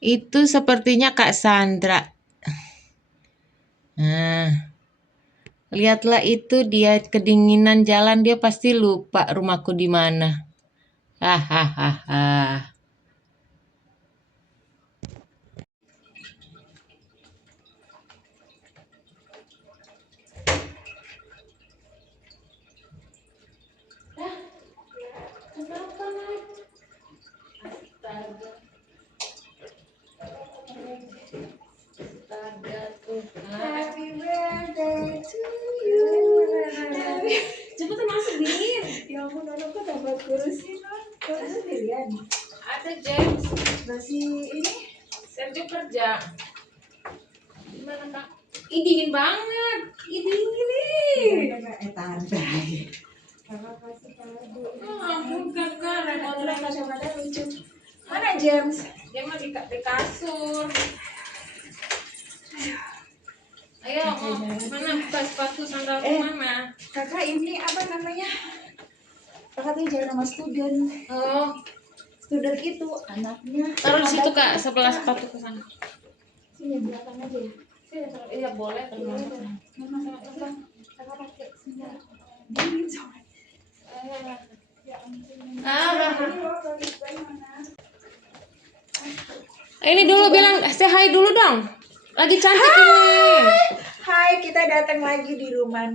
Itu sepertinya Kak Sandra. Nah, lihatlah itu dia kedinginan jalan, dia pasti lupa rumahku di mana. Hahaha. Kenapa, Nat? Astaga. Astaga Tuhan. Happy birthday to you. Cepetan masuk dingin. Ya ampun, Nono kok tambah kurus sih, Non? Kok sendirian? Ada James. Masih ini? Sergio kerja. Gimana Kak? Ih dingin banget. Ih dingin nih. Tanda. Kakak kasih kado. Oh ampun Kakak, repot Ada banget. kacamata lucu. Mana James? Dia mah di kasur. Ayo, mana buka sepatu sandal mana? Kakak ini apa namanya? Kakak tuh jalan sama student. Oh, Student itu anaknya. taruh di situ Kak, sebelah sepatu ke sana. Sini belakang aja ya. Sini, taruh. Iya boleh, taruh. Kakak pakai sendal. Dingin soalnya. Ya ampun. Ini dulu bilang say hi dulu dong. Lagi cantik ini. Hai, kita datang lagi di rumah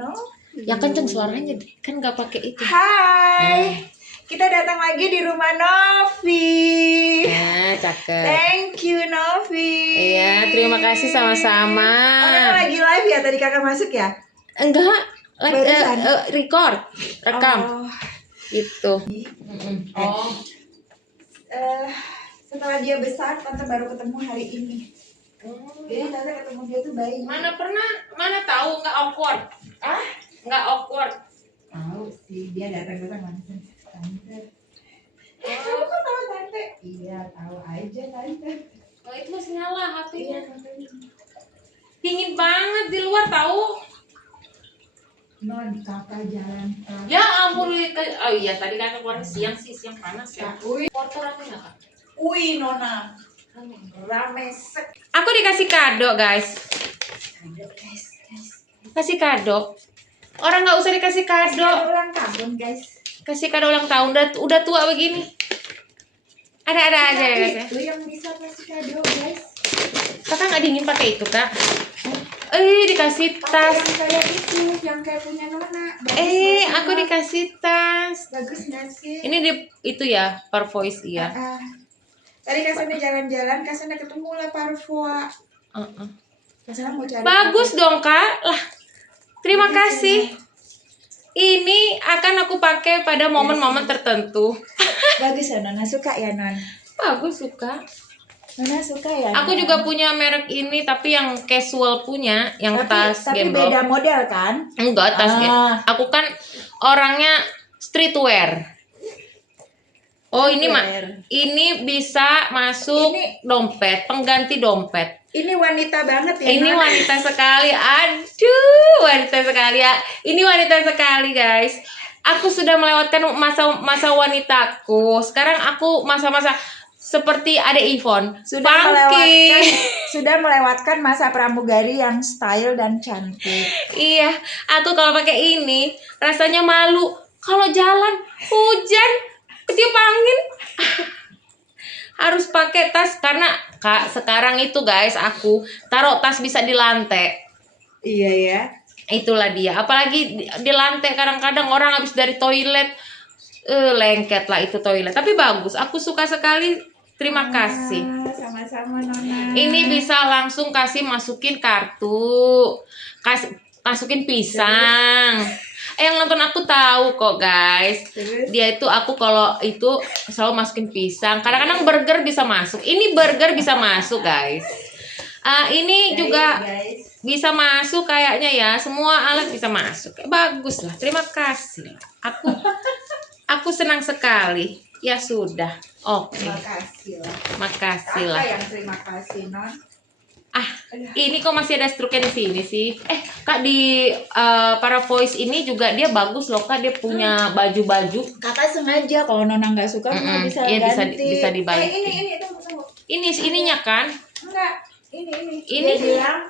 Ya kenceng suaranya kan nggak pakai itu. Hai, kita datang lagi di rumah Novi. Nah, cakep. Thank you Novi. Iya, terima kasih sama-sama. Orang lagi live ya tadi kakak masuk ya? Enggak, Barusan. record, rekam. Oh, Itu. Oh. Setelah dia besar, tante baru ketemu hari ini. Jadi tante ketemu dia tuh bayi. Mana tahu nggak awkward. Ah? Nggak awkward. Tahu sih, dia datang langsung. Tante. Kamu kok tahu tante? Iya, tahu aja tante. Oh, itu masih nyala Iya, HP-nya. tante. Dingin banget di luar tahu. Non, kakak jalan. Ya ampun, oh iya tadi kan keluar siang panas ya. Wih, Porter rame nggak Kak? wih Nona. Rame. Rame sek. Aku dikasih kado guys. Aduh, guys. Kasih kado. Orang nggak usah dikasih kado. Ada ulang tahun, guys. Kasih kado ulang tahun. Udah tua begini. Ada aja ya guys ya. Itu yang bisa kasih kado, guys. Kakak nggak dingin pakai itu Kak? Dikasih Tas tas. yang kayak itu, yang kayak punya Nona. Bagus, Aku dikasih tas. bagus nggak sih? Ini di itu ya, per voice iya. Tadi Kasana jalan-jalan, Kasana ketemu lah Parvoa. Kasana mau cari. Bagus dong Kak. Lah, terima kasih. Ini akan aku pakai pada momen-momen tertentu. Bagus ya Nona, suka ya Non? Bagus suka. Nona suka ya. Aku juga punya merek ini tapi yang casual punya, yang tas tapi gembok. beda model kan? Enggak, tas aku kan orangnya streetwear. Oh, ini bisa masuk dompet, pengganti dompet. Ini wanita banget ya. Ini Non? wanita sekali. Aduh, wanita sekali ya. Ini wanita sekali, guys. Aku sudah melewatkan masa wanitaku. Sekarang aku masa-masa seperti Ade Yvonne, sudah melewatkan masa pramugari yang style dan cantik. Iya, aku kalau pakai ini rasanya malu. Kalau jalan hujan, ketiup angin, harus pakai tas karena Kak sekarang itu guys aku taruh tas bisa di lantai. Iya ya. Itulah dia. Apalagi di lantai kadang-kadang orang habis dari toilet lengket lah itu toilet. Tapi bagus, aku suka sekali. Terima kasih. Sama-sama Nona. Ini bisa langsung masukin kartu, masukin pisang. Yang nonton aku tahu kok guys. Dia itu aku kalau itu selalu masukin pisang. Kadang-kadang burger bisa masuk. Ini burger bisa masuk guys. Ini juga bisa masuk kayaknya ya. Semua alat bisa masuk. Bagus lah. Terima kasih. Aku senang sekali. Ya sudah. Oke. Makasih lah. Makasih lah. Apa yang terima kasih Non? Ini kok masih ada struknya di sini sih? Kak, di para voice ini juga dia bagus loh Kak, dia punya baju-baju. Kakak sengaja kalau Nona nggak suka Nona bisa Iya, ganti. bisa dibantu. Ini tunggu. Ininya kan? Enggak, ini. Ini? Dia bilang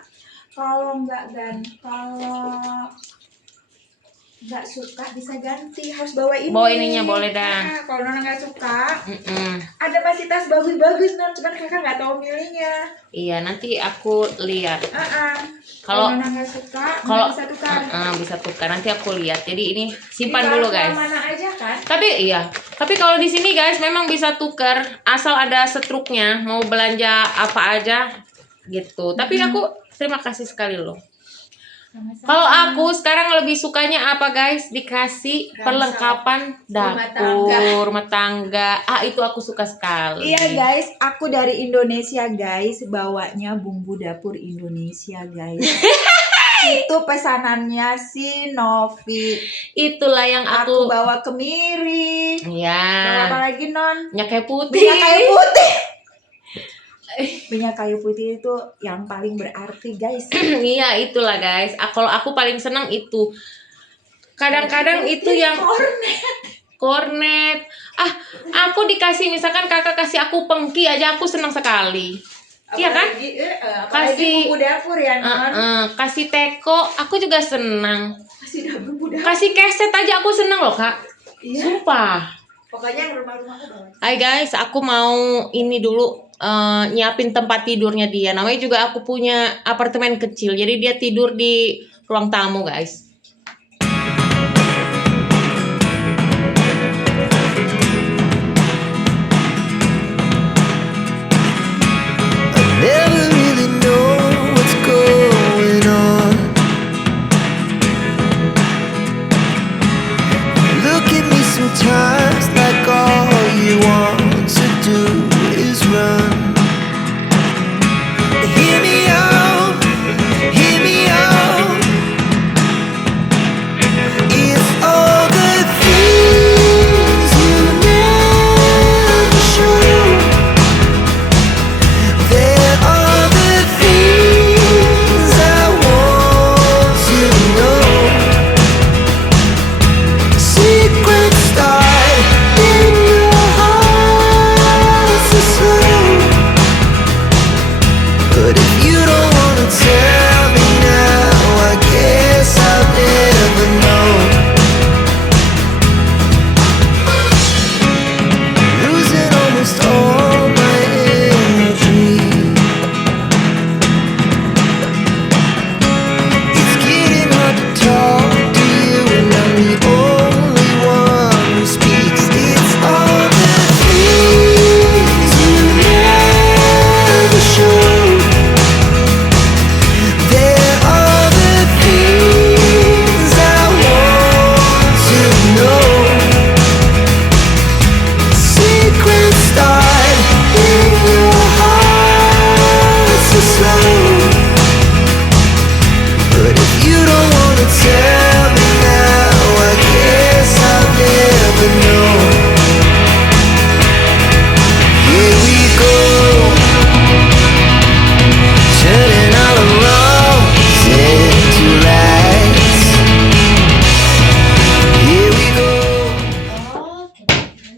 kalau nggak suka bisa ganti, harus bawa ini. Bawa ininya boleh dah. Nah, kalau Nona nggak suka, ada masih tas bagus-bagus non, cuman kakak nggak tahu milihnya. Iya, nanti aku lihat. Kalau Nona nggak suka, kalau bisa tukar. Bisa tukar. Nanti aku lihat. Jadi ini simpan dulu guys. Mana aja kan? Tapi kalau di sini guys memang bisa tukar asal ada struknya. Mau belanja apa aja gitu. Tapi aku terima kasih sekali loh. Kalau aku sekarang lebih sukanya apa guys? Dikasih perlengkapan dapur, rumah tangga. Itu aku suka sekali. Iya guys, aku dari Indonesia guys, bawanya bumbu dapur Indonesia guys. Itu pesanannya si Novi. Itulah yang aku bawa kemiri. Iya. Bawa apa lagi non? Minyak kayu putih. Minyak kayu putih itu yang paling berarti guys. Iya, itulah guys. Kalau aku paling senang itu. Kadang-kadang itu yang kornet. Aku dikasih misalkan kakak kasih aku pengki aja aku senang sekali. Iya kan? Kasih bumbu dapur ya non. Kasih teko aku juga senang. Bumbu dapur. Kasih keset aja aku senang loh kak. Iya. Sumpah. Pokoknya rumah-rumah aku bawa. Hai guys, aku mau ini dulu nyiapin tempat tidurnya dia. Namanya juga aku punya apartemen kecil. Jadi dia tidur di ruang tamu, guys. Never really know what's going on. Look at me sometimes like all you want to do is run. Hear me out, hear me out. If all the things you never show, there are the things I want to know. Secrets start in your heart so slow. But if you don't wanna tell me now, I guess I'll never know. Losing almost all my energy. It's getting hard to talk to you, and I'm the only one who speaks. It's all the things you never show. There are the things I want to know. Secrets start in your heart so slow. But if you don't wanna tell me now, I guess I'll never know. Here we go, turning all the wrongs into rights. Here we go.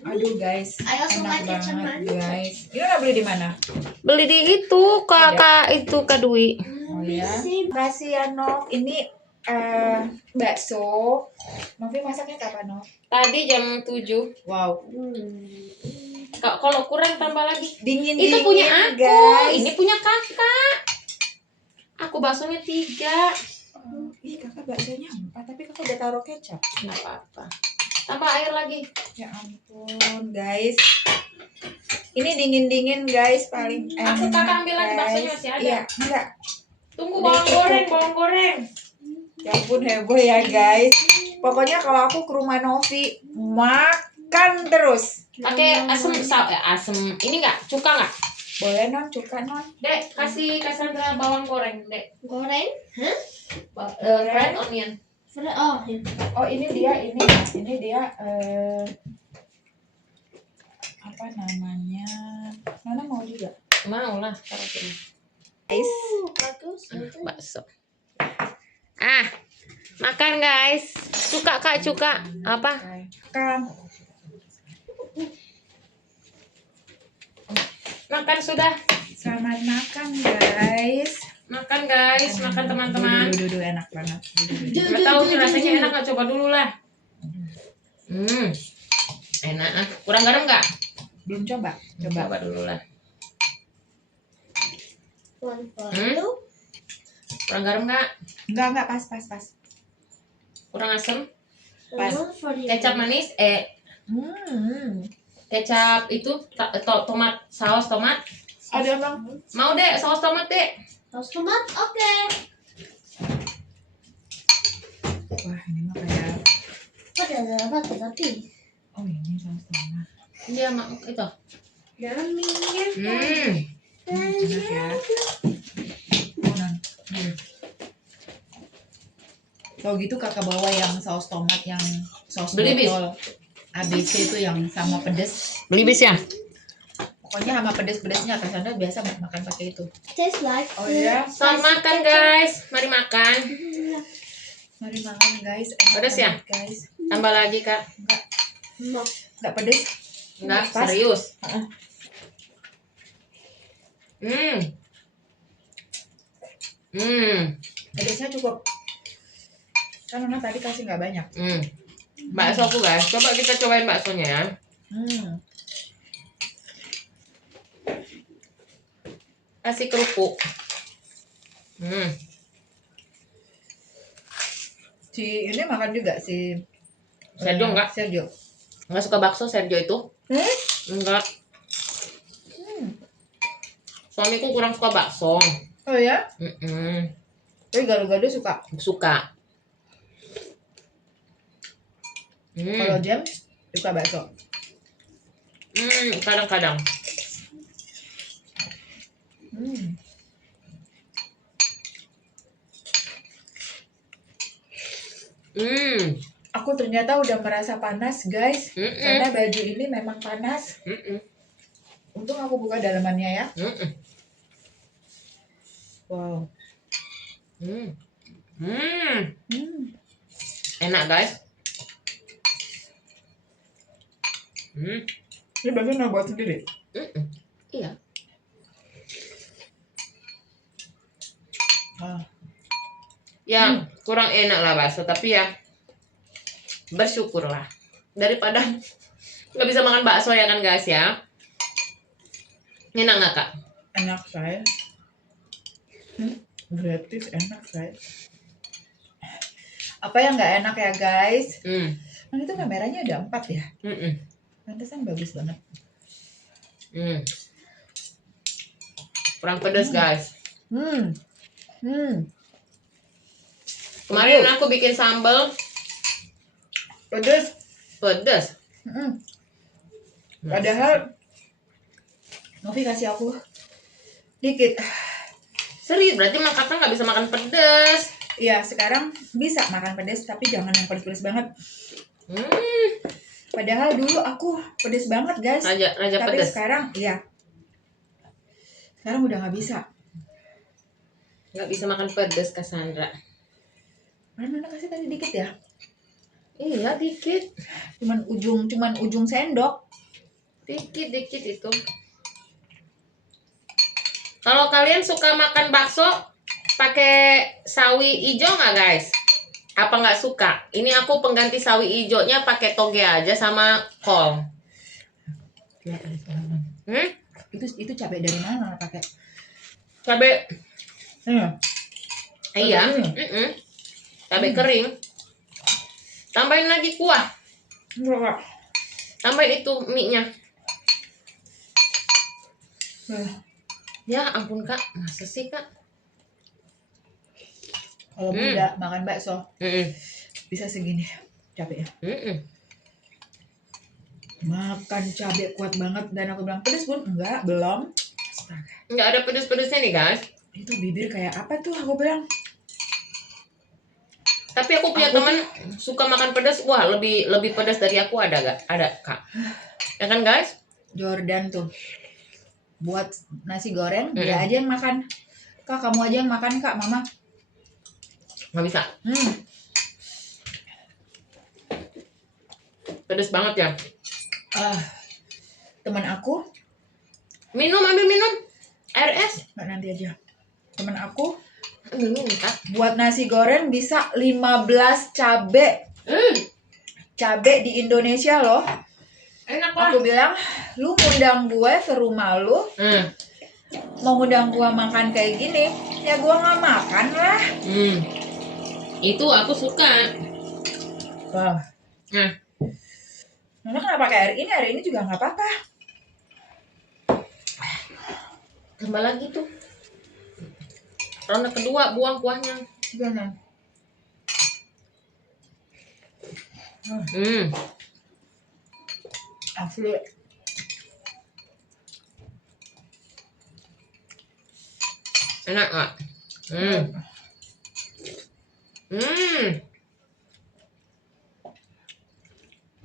Aduh guys, Ayo semua enak kecap banget manis. guys. Ini udah beli di mana? Beli di itu kakak itu Kak Dwi. Oh ya. Makasih ya Nov. Ini bakso. Novi masaknya kapan Nov? Tadi jam 7. Wow. Kalau kurang tambah lagi. Dingin Itu punya aku. guys. Ini punya kakak. Aku baksonya 3. Ih kakak baksonya 4 tapi kakak udah taruh kecap. Nggak apa-apa. Tambah air lagi. Ya ampun guys. Ini dingin guys paling enak. Aku kakak ambil lagi, guys. baksonya masih ada. Iya enggak. Tunggu bawang goreng. Ya ampun heboh ya guys. Pokoknya kalau aku ke rumah Novi makan terus. Pakai asem ini enggak? Cuka enggak? Boleh non, cuka non. Dek, kasih Cassandra bawang goreng, Dek. Goreng? Fried onion. Oh, ya. Oh ini dia apa namanya? Nona mau juga? Mau lah, taruh sini. Guys, Bakso. Makan guys. Cuka Kak, cuka. Apa? kan Makan sudah. selamat makan guys. Makan guys, makan teman-teman. Duh, enak banget. Nggak tahu nih rasanya enak nggak, coba dulu lah. Enak. Kurang garam nggak? Belum coba. Coba dulu lah. Kurang garam nggak? Enggak, pas. Kurang asam? Pas. Kecap manis? Kecap itu tomat, saus tomat. Ada bang. Mau deh saus tomat deh. Saus tomat, oke. Wah, ini mah kayak Ada apa tapi? oh ini saus tomat. Dia mak itu. Jangan minyak. Enak ya. Non. Kalau gitu kakak bawa yang saus tomat yang saus Beli bis. botol ABC itu yang sama pedes. Beli bis ya? Pokoknya sama pedes-pedesnya Cassandra biasa makan pakai itu. Taste like. Oh iya. Selamat makan guys. Mari makan. Mari makan guys. Enak Pedes ya? banget, guys. Tambah lagi Kak. Enggak pedes. Enggak, Pas. serius. Pedesnya cukup. Kan Nona tadi kasih nggak banyak. Bakso aku guys. Coba kita cobain baksonya ya. Kasih kerupuk. Si ini makan juga si Sergio enggak? Sergio. Enggak suka bakso Sergio itu? Enggak. Suamiku kurang suka bakso. Oh ya? Tapi gado-gado suka. Suka. Kalau James suka bakso. Kadang-kadang. Aku ternyata udah merasa panas guys. Karena baju ini memang panas. Untung aku buka dalamannya ya. Wow. Enak guys. Ini bakso nggak buat sendiri. Iya. Ya kurang enak lah bakso, tapi ya bersyukurlah daripada nggak bisa makan bakso ya kan guys ya. Enak nggak Kak? Enak saya. Gratis enak saya. Apa yang nggak enak ya guys? Kan itu kameranya ada 4 ya. Pantesan bagus banget. Kurang pedas guys. Kemarin aku bikin sambal Pedes. pedas. Padahal Novi kasih aku dikit. Serius, berarti Mak Kakak nggak bisa makan pedas. Iya, sekarang bisa makan pedes tapi jangan yang pedes-pedes banget. Padahal dulu aku pedes banget guys. Raja Tapi pedas. sekarang iya. Sekarang udah nggak bisa. Nggak bisa makan pedas Cassandra. Mana kasih tadi dikit ya? Iya dikit. Cuman ujung sendok. Dikit itu. Kalau kalian suka makan bakso pakai sawi hijau nggak guys? Apa nggak suka? Ini aku pengganti sawi hijaunya pakai toge aja sama kol. Itu cabai dari mana pakai? Cabai. Iya. Cabai Cabai kering. Tambahin lagi kuah. Enggak. Tambahin itu mie-nya. Ya ampun Kak, masa sih Kak? Kalau bunda makan bakso bisa segini cabenya. Makan cabai kuat banget dan aku bilang pedes pun enggak, belum. Astaga. Nggak ada pedes-pedesnya nih guys. Itu bibir kayak apa tuh aku bilang. Tapi aku punya teman suka makan pedas. Wah, lebih pedas dari aku ada gak? Ada Kak. Ya kan guys? Jordan tuh buat nasi goreng dia aja yang makan Kak, kamu aja yang makan Kak, Mama. Nggak bisa. Pedes banget ya. Teman aku, Minum, ambil minum. Air es. Mbak nanti aja. Teman aku Ambil minum, Kak. buat nasi goreng bisa 15 cabe. Cabe di Indonesia loh. Enak lah. Aku bilang, lu ngundang gue ke rumah lu, mau ngundang gue makan kayak gini, ya gue nggak makan lah. Itu aku suka. Wah. Nah, Nona kenapa pakai air ini juga nggak apa-apa. tambah lagi tuh. Ronde kedua buang kuahnya. Jangan. Asli. Enak nggak?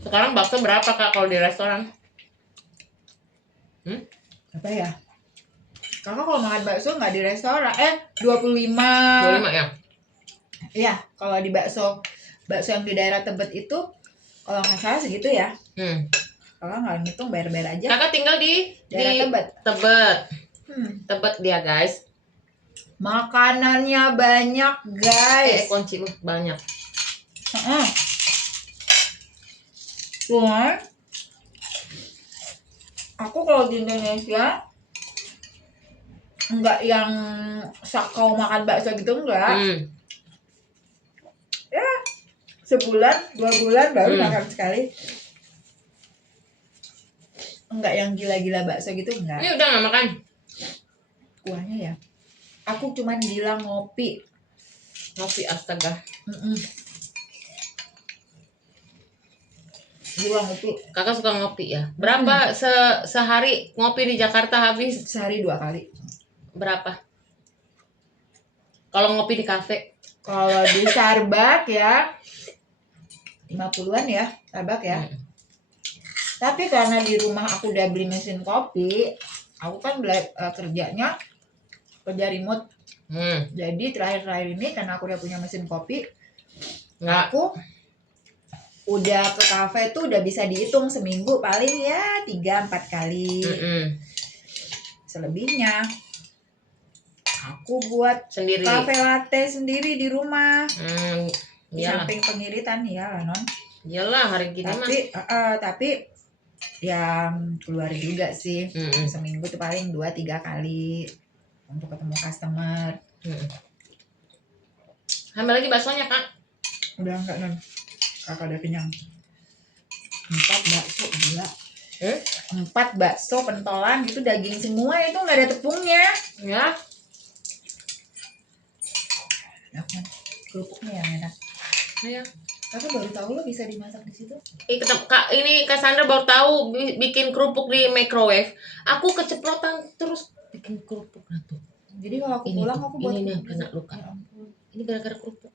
Sekarang bakso berapa Kak kalau di restoran? Apa ya? Kakak kalau makan bakso nggak di restoran, 25. 25 ya? Iya, kalau di bakso yang di daerah Tebet itu, kalau nggak salah segitu ya. Kalau nggak ngitung bayar-bayar aja. Kakak tinggal di Daerah Tebet. Tebet. Tebet dia guys. Makanannya banyak guys. Kunci banyak. Cuman aku kalau di Indonesia enggak yang sakau makan bakso gitu enggak. Ya, sebulan 2 bulan baru makan sekali. Enggak yang gila-gila bakso gitu enggak. Ini udah nggak makan? Kuahnya ya. Aku cuman bilang ngopi. Ngopi, astaga. Bilang ngopi. Kakak suka ngopi ya? Berapa sehari ngopi di Jakarta habis? Sehari 2 kali. Berapa? Kalau ngopi di kafe? Kalau di Starbucks ya 50-an ya, Starbucks ya. Tapi karena di rumah aku udah beli mesin kopi, aku kan kerjanya kerja remote. Jadi terakhir-terakhir ini karena aku udah punya mesin kopi, aku udah ke kafe tuh udah bisa dihitung seminggu paling ya 3-4 kali. Selebihnya aku buat sendiri. Cafe latte sendiri di rumah. Di Iyalah. samping pengiritan ya non. Iyalah hari gini tapi yang keluar juga sih. Seminggu tuh paling 2-3 kali untuk ketemu customer. Ambil lagi baksonya Kak. Udah enggak non. Kakak udah kenyang. 4 bakso gila. 4 bakso pentolan itu daging semua, itu nggak ada tepungnya. Ya. Kerupuknya yang enak. Iya. Kakak baru tahu lo bisa dimasak di situ. Ini Kak Sandra baru tahu bikin kerupuk di microwave. Aku keceplotan terus bikin kerupuk tuh. Jadi kalau aku pulang aku buat ini kena luka. Ya ampun. Ini gara-gara kerupuk.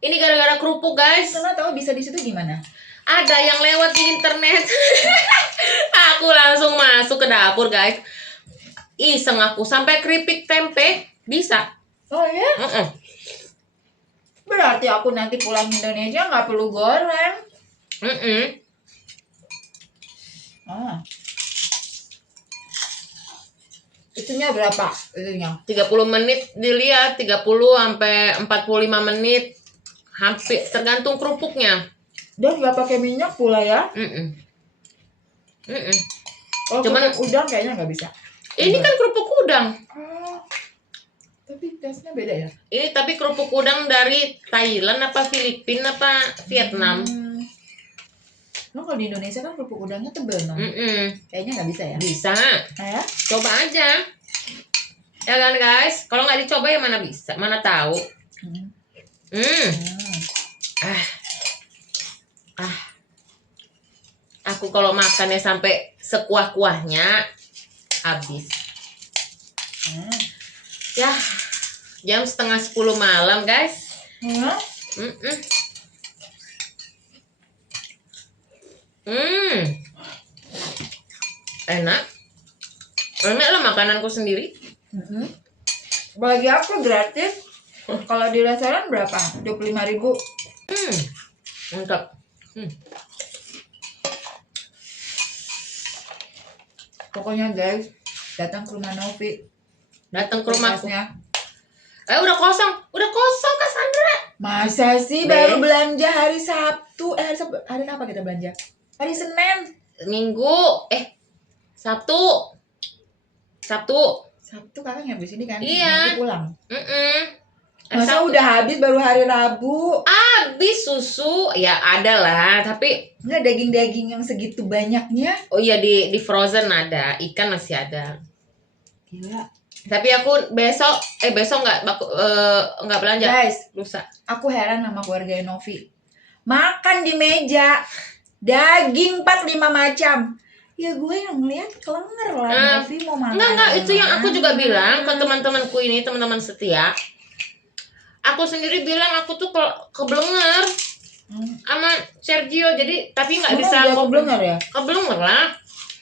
Ini gara-gara kerupuk guys. Karena tahu bisa di situ gimana? Ada yang lewat di internet. Aku langsung masuk ke dapur guys. Iseng aku sampai keripik tempe bisa. Oh ya? Berarti aku nanti pulang Indonesia nggak perlu goreng. Itunya berapa? Itunya 30 menit dilihat, 30 sampai 45 menit. Hampir tergantung kerupuknya. dan nggak pakai minyak pula ya. Kalau Cuman kerupuk udang kayaknya nggak bisa. ini kan kerupuk udang. Tapi tasnya beda ya. Ini tapi kerupuk udang dari Thailand apa Filipina apa Vietnam. Lo kalau di Indonesia kan kerupuk udangnya tebel no? Kayaknya nggak bisa ya. Bisa. Ya? Coba aja. Ya kan guys. Kalau nggak dicoba ya mana bisa, mana tahu. Aku kalau makannya sampai sekuah-kuahnya habis. Ya, jam 9:30 malam guys. Enak. Enak lah makananku sendiri. Bagi aku gratis. Kalau di restoran berapa? 25.000. Mantap. Pokoknya guys, datang ke rumah Novi. Datang ke rumahku. Kulkasnya. Udah kosong Kak Sandra. Masa sih Be. baru belanja hari Sabtu? Hari apa kita belanja? Hari Senin. Minggu, Sabtu. Sabtu kakak nggak di sini kan? Iya. Minggu pulang. Sabtu. Masa udah habis baru hari Rabu? Habis susu, ya ada lah, tapi Nggak daging-daging yang segitu banyaknya. oh iya di frozen ada, ikan masih ada. Gila. Tapi aku besok nggak belanja. Guys, Lusa. aku heran sama keluarga Novi. Makan di meja daging 4-5 macam. Ya gue yang ngeliat kelenger lah. Novi mau makan. Enggak, itu yang aku juga mana? bilang ke teman-temanku ini, teman-teman setia. Aku sendiri bilang aku tuh keblenger sama Sergio, jadi tapi nggak bisa Emang dia keblenger ya? keblenger lah.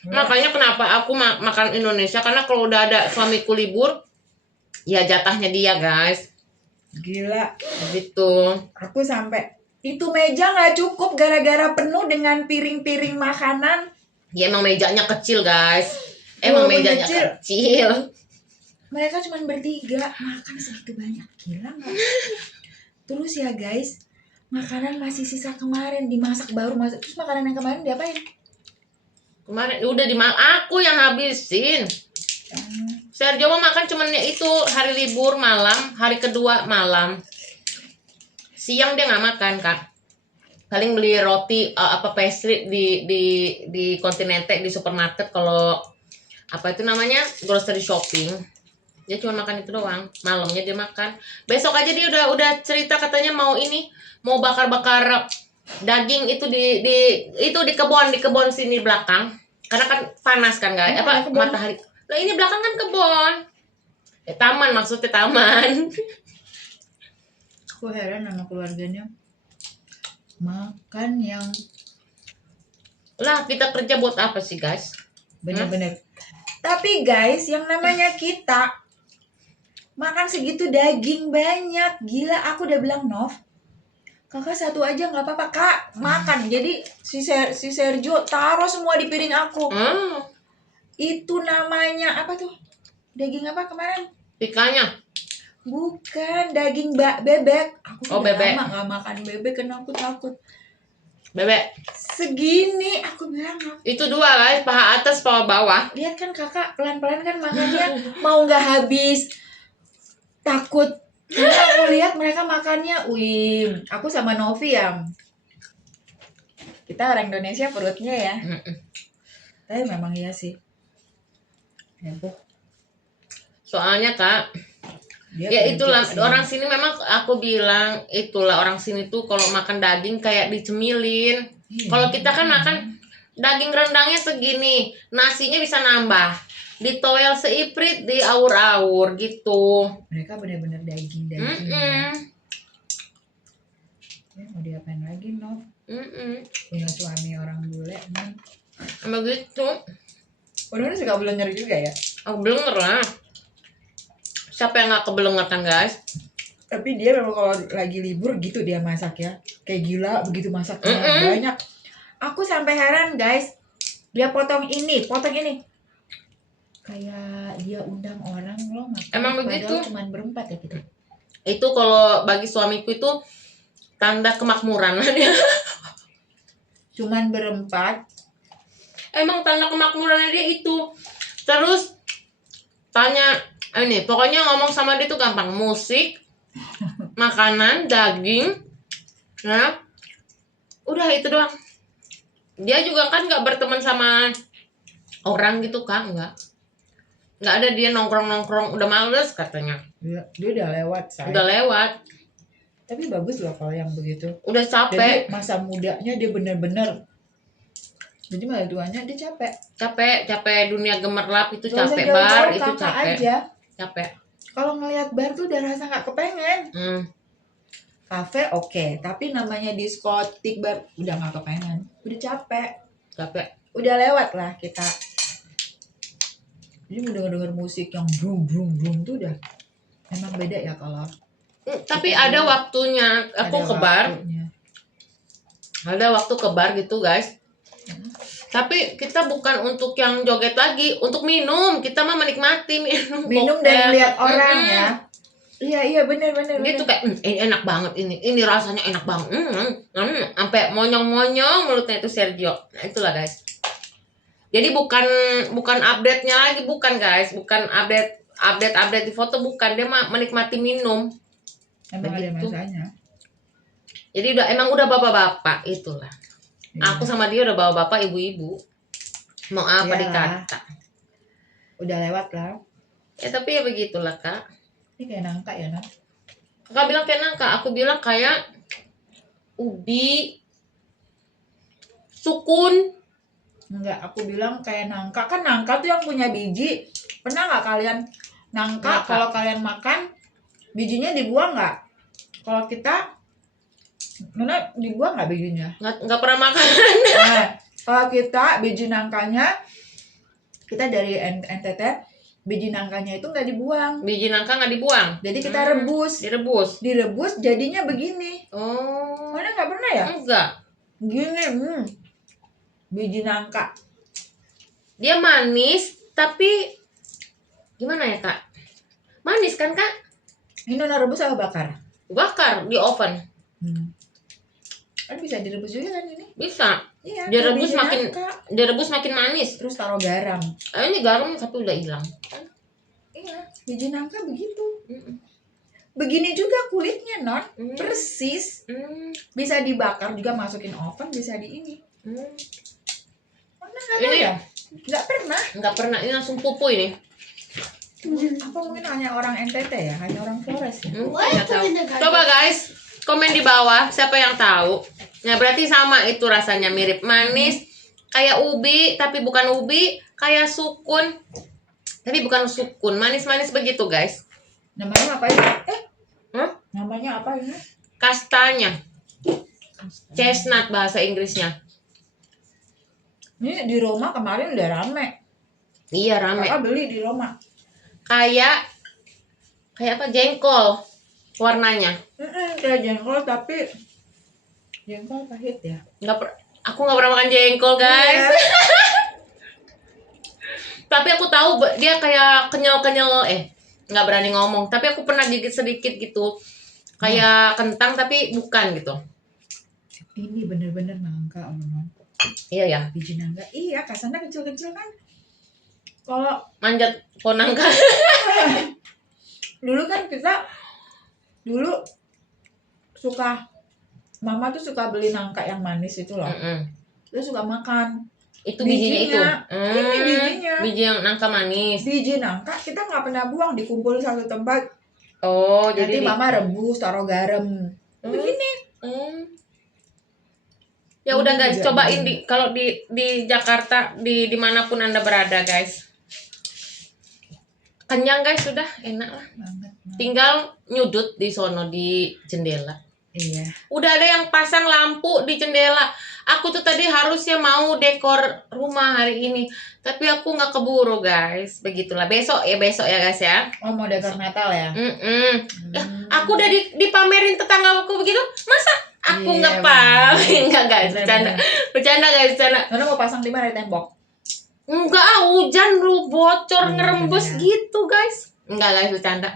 Makanya kenapa aku makan Indonesia, karena kalau udah ada suamiku libur, ya jatahnya dia guys. Gila. Gitu. Aku sampai itu meja nggak cukup gara-gara penuh dengan piring-piring makanan. Ya emang mejanya kecil guys. Emang Walaupun mejanya kecil. Mereka cuma bertiga makan segitu banyak, gila nggak? Terus ya guys, makanan masih sisa kemarin dimasak baru masak. Terus makanan yang kemarin diapain? Kemarin udah aku yang habisin. Sergio mau makan cuman ya itu hari libur malam, hari kedua malam. Siang dia nggak makan kak. Paling beli roti pastry di Continente di supermarket, kalau apa itu namanya grocery shopping. Dia cuma makan itu doang. Malamnya dia makan. Besok aja dia udah cerita katanya mau bakar-bakar daging itu di kebun sini belakang. Karena kan panas kan guys. Ada kebun. Matahari. Lah ini belakang kan kebun. Taman maksudnya taman. Aku heran sama keluarganya. Makan yang Lah kita kerja buat apa sih guys? bener-bener. Tapi guys, yang namanya kita makan segitu daging banyak, gila. Aku udah bilang Nov, kakak satu aja nggak apa-apa kak, makan. Jadi si Sergio taruh semua di piring aku. Itu namanya apa tuh? Daging apa kemarin? Pikanya. Bukan, daging bebek. Aku udah Bebek. lama nggak makan bebek karena aku takut. Bebek. Segini aku bilang Nov. Itu dua guys, paha atas, paha bawah. Lihat kan kakak pelan-pelan kan makannya mau nggak habis. Takut. Karena aku lihat mereka makannya, wih. Aku sama Novi yang kita orang Indonesia perutnya ya. Tapi memang iya sih. Heboh. Soalnya kak, Dia ya kerja itulah sih. orang sini memang aku bilang itulah orang sini tuh kalau makan daging kayak dicemilin. Iya. Kalau kita kan makan daging rendangnya segini, nasinya bisa nambah, ditoel seiprit, diaur-aur gitu. Mereka benar-benar daging. Mm-mm. Ya, mau diapain lagi Nov? Mm-mm. Punya suami orang bule. Sama gitu. Udah suka belenger juga ya. Aku belenger lah. Siapa yang nggak kebelenger kan guys? Tapi dia memang kalau lagi libur gitu dia masak ya. Kayak gila begitu masaknya banyak. Aku sampai heran guys. Dia potong ini. Kayak dia undang orang loh makan. Emang Padahal begitu? cuman berempat ya kita. Itu kalau bagi suamiku itu tanda kemakmuran dia. Cuman berempat. Emang tanda kemakmurannya dia itu. Terus tanya ini, pokoknya ngomong sama dia tuh gampang. Musik, makanan, daging, nah udah itu doang. Dia juga kan nggak berteman sama orang gitu kan, nggak ada dia nongkrong udah males katanya. Dia udah lewat say. Udah lewat, Tapi bagus loh kalau yang begitu. udah capek. Jadi masa mudanya dia bener-bener. Jadi malah tuanya dia capek dunia gemerlap itu. Gak usah Capek jauh-jauh, bar itu kakak capek aja. capek. Kalau ngelihat bar tuh udah rasa nggak kepengen. Kafe oke, tapi namanya diskotik bar udah nggak kepengen. Udah capek. Udah lewat lah kita. Jadi mau denger musik yang brum tuh udah Emang beda ya kalau Tapi ada waktunya aku ada ke bar. waktunya. Ada waktu ke bar gitu guys. Tapi kita bukan untuk yang joget lagi, untuk minum. Kita mah menikmati Minum dan koktel. lihat orang Mm-mm. ya. Iya bener. Gitu kayak ini enak banget ini rasanya enak banget. Sampai monyong-monyong mulutnya itu Sergio. Nah, itulah guys. Jadi bukan update-nya lagi, bukan guys, bukan update di foto, bukan, dia mah menikmati minum. Emang ada Begitu. masanya. Jadi emang udah bapak-bapak itulah. Iya. Aku sama dia udah bapak ibu-ibu. Mau apa Iyalah. dikata? Udah lewat lah. Ya tapi ya begitulah kak. Ini kayak nangka ya, Nak? Kakak bilang kayak nangka, aku bilang kayak ubi, sukun. Enggak, aku bilang kayak nangka. Kan nangka tuh yang punya biji. Pernah nggak kalian nangka Nangka. kalau kalian makan bijinya dibuang nggak? Kalau kita mana dibuang nggak bijinya? Nggak pernah makan. Nah, kalau kita biji nangkanya kita dari NTT, biji nangkanya itu nggak dibuang. Biji nangka nggak dibuang. Jadi kita rebus. Direbus. Jadinya begini. Oh, Mana nggak pernah ya? enggak. Gini, biji nangka. Dia manis, tapi gimana ya kak? Manis kan kak? Ini rebus atau bakar? Bakar di oven. Kan bisa direbus juga kan ini? Bisa. Iya. Direbus biji makin nangka. direbus makin manis. Terus taruh garam. Ini garam tapi udah hilang. Iya, biji nangka begitu. Mm-mm. Begini juga kulitnya, Non. Hmm. Persis. Hmm. Bisa dibakar juga, masukin oven, bisa di ini. Hmm. Pernah nggak Ini- ya? Nggak pernah. Nggak pernah, ini langsung pupu ini. Apa mungkin hanya orang NTT ya? Hanya orang Flores ya? Nggak tahu. Coba guys, komen di bawah siapa yang tahu. Ya berarti sama itu rasanya, mirip manis, kayak ubi tapi bukan ubi, kayak sukun tapi bukan sukun, manis-manis begitu guys. Namanya apa ini? Hah? Namanya apa ini? Kastanya, chestnut bahasa Inggrisnya. Ini di Roma kemarin udah rame. Iya rame. Kakak beli di Roma. Kayak apa, jengkol warnanya. Kayak jengkol tapi jengkol pahit ya. Aku nggak pernah makan jengkol guys. Iya. Tapi aku tahu dia kayak kenyal-kenyal, nggak berani ngomong. Tapi aku pernah gigit sedikit gitu, kayak kentang tapi bukan gitu. Ini bener-bener nangka, Om. Iya ya, Biji nangka. Iya, kasarnya kecil-kecil kan. Kalau manjat pohon nangka. dulu kan kita suka, mama tuh suka beli nangka yang manis itu loh. Mm-mm. Dia suka makan. Itu bijinya itu. Ini bijinya. Biji yang nangka manis. Biji nangka kita nggak pernah buang, dikumpul satu tempat. Oh, Nanti jadi mama rebus, taruh garam. Begini. Ya udah Ini guys, juga cobain begini. kalau di Jakarta, dimanapun Anda berada guys. Kenyang guys, sudah enak lah. Banget. Tinggal nyudut di sono di jendela. Iya. Udah ada yang pasang lampu di jendela. Aku tuh tadi harusnya mau dekor rumah hari ini, tapi aku nggak keburu guys. Begitulah, besok ya guys ya. Oh, mau dekor Natal ya? Aku udah dipamerin tetangga aku begitu, masa aku Iya, nggak paham? bener. Enggak guys, Bener, bercanda guys, bercanda. Karena mau pasang di mana, di tembok? Enggak, hujan lu bocor Iya, ngerembes bener. gitu guys. Enggak guys, bercanda.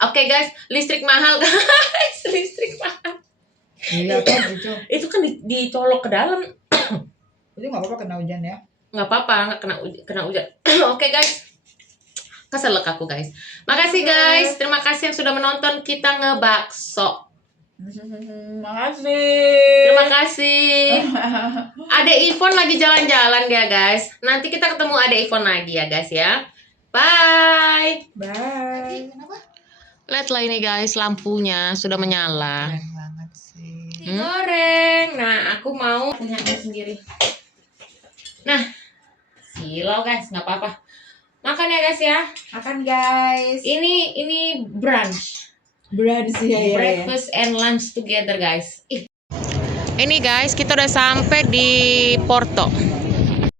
Oke guys, listrik mahal guys, listrik mahal. Iya kan itu. Itu kan dicolok ke dalam. Itu nggak apa-apa kena hujan ya. Nggak apa-apa, nggak kena hujan. Oke guys, keselak aku guys. Makasih guys, terima kasih yang sudah menonton kita ngebakso. Makasih. Terima kasih. Ade Ivon lagi jalan-jalan dia guys. Nanti kita ketemu Ade Ivon lagi ya guys ya. Bye. Bye. Kenapa? Lihat lah ini guys, lampunya sudah menyala. Keren banget sih. Goreng. Nah, aku mau punyanya sendiri. Nah, silau guys, nggak apa-apa. Makan ya guys ya. Makan guys. Ini brunch. Brunch ya. Breakfast and lunch together guys. Ini guys, kita udah sampai di Porto.